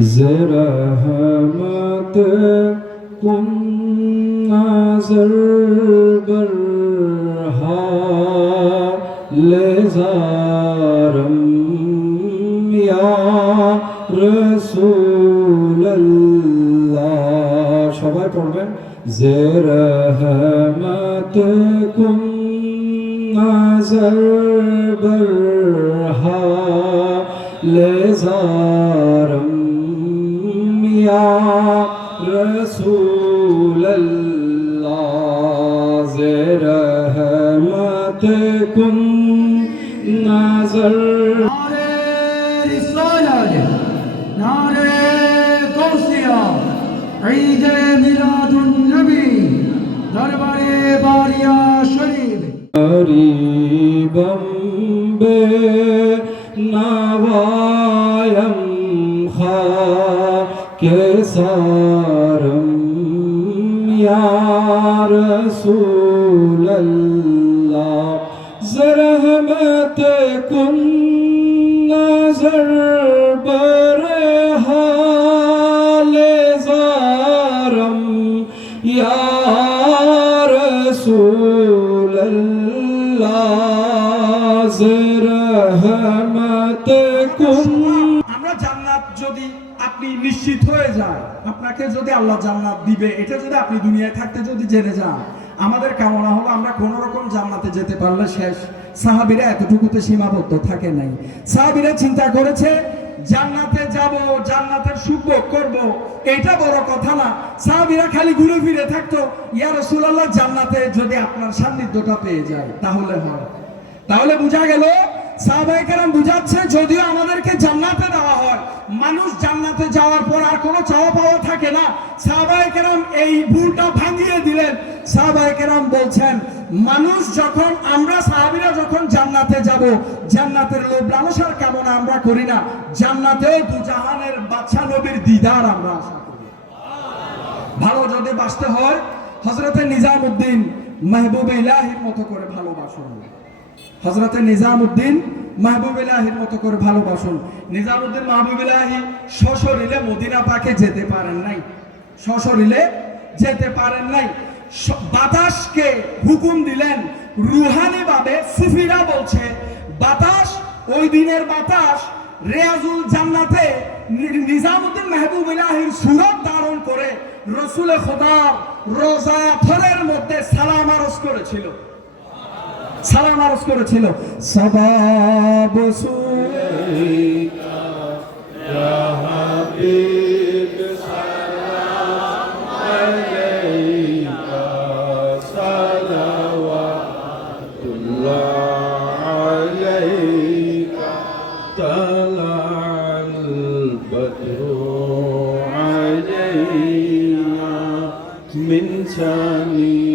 ज़रहमत कुम नज़र बरहा लेज़ारम या रसूलल्लाह সবাই পড়বেন ज़रहमत कुम नज़र बरहा लेज़ारम या रसूलल्लाह ज़रहमत कुम नज़र नारे रिसालत नारे गौसिया ईद मिलादुन नबी दरबारे बारिया शरीफ قريبا بنوايم خاكسارم يا رسول الله زرهمتكم نظر برها لزارم يا رسول الله زرهمتكم আমরা জান্নাত যদি আপনি নিশ্চিত হয়ে যান, আপনাকে যদি আল্লাহ জান্নাত দিবে এটা যদি আপনি দুনিয়ায় থাকতে যদি জেনে যান, আমাদের কামনা হলো আমরা কোন রকম জান্নাতে যেতে পারলে শেষ। সাহাবীরা এতটুকুতে সীমাবদ্ধ থাকে নাই। সাহাবীরা চিন্তা করেছে জান্নাতে যাব, জান্নাতের সুখ ভোগ করব, এটা বড় কথা না। সাহাবীরা খালি ঘুরে ফিরে থাকতো, ইয়া রাসূলুল্লাহ জান্নাতে যদি আপনার সান্নিধ্যটা পেয়ে যায় তাহলে হয়। তাহলে বোঝা গেল সাহাবায়ে কেরাম বুঝাচ্ছে যদিও আমাদেরকে জান্নাতে দেওয়া হয়, মানুষ জান্নাতে যাওয়ার পর আর কোনো চাওয়া পাওয়া থাকে না। সাহাবায়ে কেরাম এই ভুলটা ভাঙিয়ে দিলেন। সাহাবায়ে কেরাম বলছেন মানুষ যখন আমরা সাহাবীরা যখন জান্নাতে যাব, জান্নাতের লোভ লালসার কামনা আমরা করি না, জান্নাতে দুজাহানের বাদশা নবীর দিদার আমরা আশা করি। ভালো যদি বাঁচতে হয় হযরতে নিজামউদ্দিন মাহবুবে ইলাহির মতো করে ভালোবাসুন। হযরতে নিজামউদ্দিন মাহবুব ইলাহির মতো করে ভালোবাসুন। নিজামউদ্দিন মাহবুব ইলাহি সশরীরে মদিনা পাকে যেতে পারেন নাই, সশরীরে যেতে পারেন নাই। বাতাসকে হুকুম দিলেন রুহানি ভাবে। সুফিরা বলছে বাতাস, ওই দিনের বাতাস রিয়াজুল জান্নাতে নিজামউদ্দিন মাহবুব ইলাহির সুরত ধারণ করে রাসূলে খোদা রোজা থরের মধ্যে সালাম আরজ করেছিল, সালাম আরজ করেছিল। সবাব সুলাইকা ইয়া হাবিব সালাম আলাইকা সালাওয়াতুল্লাহ আলাইকা তালাল বদরু আলাইনা মিন সানিয়াতিল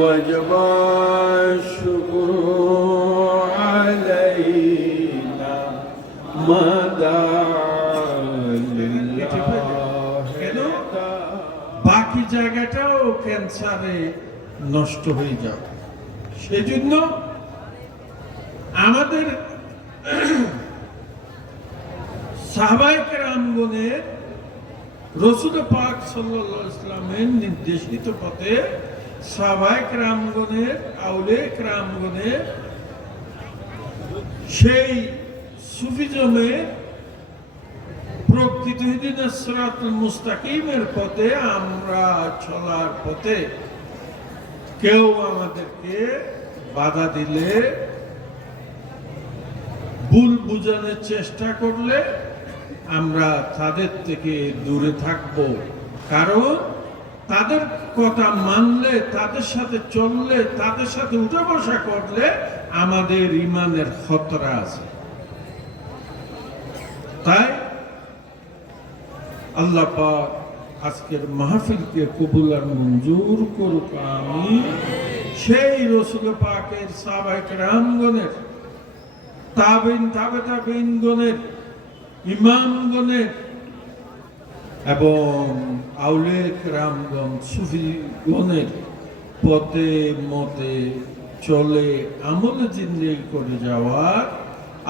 وجب الشكر علينا مدى বাকি জায়গাটাও ক্যান্সারে নষ্ট হয়ে যাবে। সেজন্য আমাদের সাহাবায়ে কেরামগণের রাসূল পাক সাল্লাল্লাহু আলাইহি ওয়াসাল্লামের নির্দেশিত পথে সাহাবায়ে কেরামগণের আউলিয়া কেরামগণের সেই সুফিজমের প্রকৃত হিদিনাস সিরাতুল মুস্তাকিমের পথে আমরা চলার পথে কেউ আমাদেরকে বাধা দিলে, ভুল বুঝানোর চেষ্টা করলে আমরা তাদের থেকে দূরে থাকব। কারণ তাদের কথা মানলে, তাদের সাথে চললে, তাদের সাথে উঠা বসা করলে আমাদের ঈমানের খতরা আছে। তাই আল্লাহ পাক আজকের মাহফিলকে কবুল আর মঞ্জুর করুক, আমিন। সেই রাসূল পাকের সাহাবায়ে কেরামগণের, তাবিন, তাবে তাবিনগণের, ইমামগণের এবং আউলিয়া কেরামগণ সুফিগণের পথে মতে চলে আমল জিন্দেগি করে যাওয়ার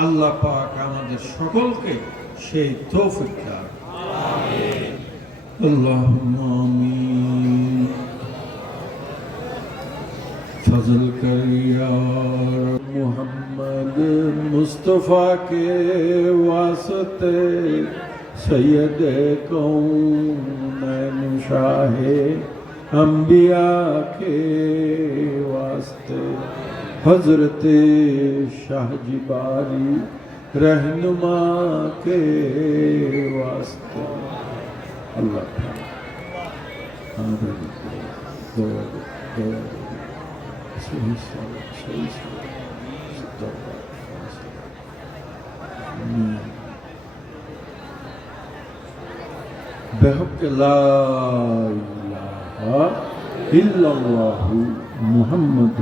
আল্লাহ পাক আমাদের সকলকে সেই তৌফিক দান। আল্লাহুম্মা আমিন। फजल कर यार मोहम्मद मुस्तफ़ा के वास्ते सैयद कौनैन शाहे अंबिया के वास्ते हजरत शाहजी बारी रहनुमा के वास्ते अल्लाह بحق لا إله إلا الله محمد